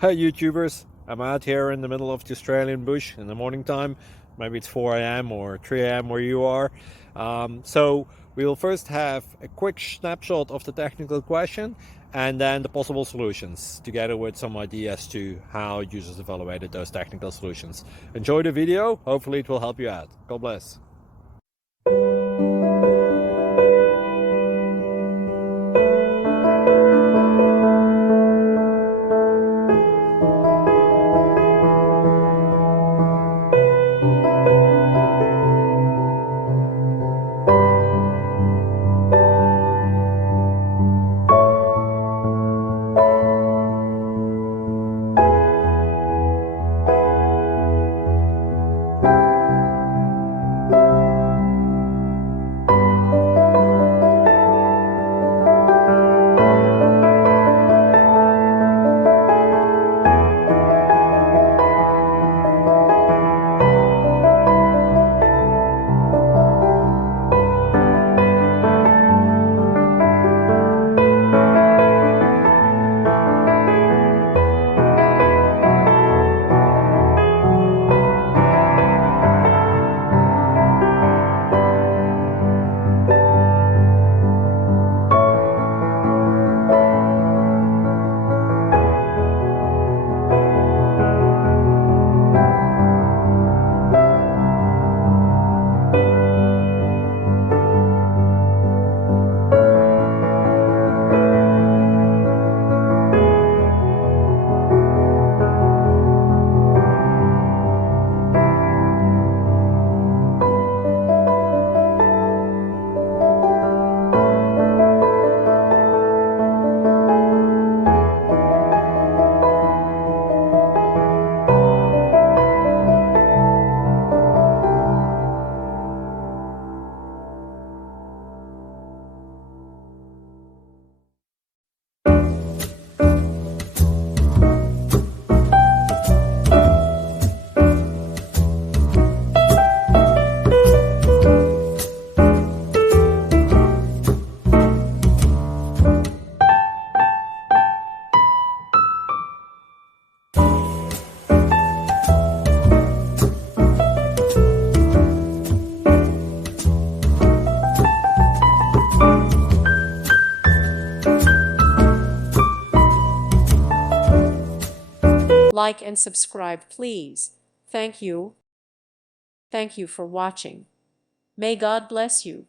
Hey YouTubers, I'm out here in the middle of the Australian bush in the morning time. Maybe it's 4 a.m. or 3 a.m. where you are. So we will first have a quick snapshot of the technical question and then the possible solutions, together with some ideas to how users evaluated those technical solutions. Enjoy the video, hopefully it will help you out. God bless. Like and subscribe, please. Thank you. Thank you for watching. May God bless you.